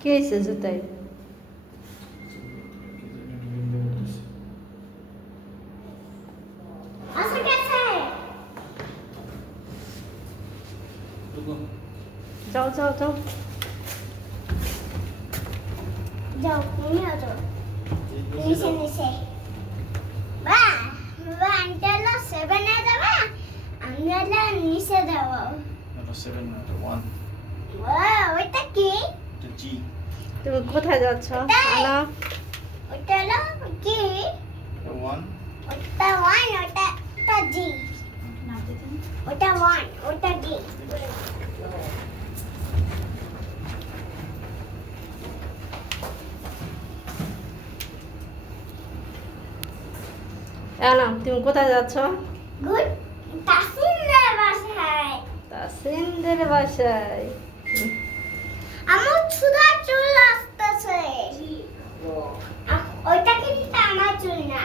কে এসে জুতায়? যাও যাও যাও যাও নিয়ে যাও নিচে নিচে বা আনতে হলো 7 এ যাবে আমি হলো নিচে যাবো Number 7, number 1. ওইটা কি The G. তুমি কোথায় যাচ্ছ? আনা ওইটা হলো কি The 1. ওটা 1 ওটা জি ওটা 1 ওটা জি আনা তুমি কোথায় যাচ্ছ? গুড তাসিনের বাসায় তাসিনদের বাসায়। আমার ছুদা চুল আসতেছে ওইটা কিন্তু আমার চুল না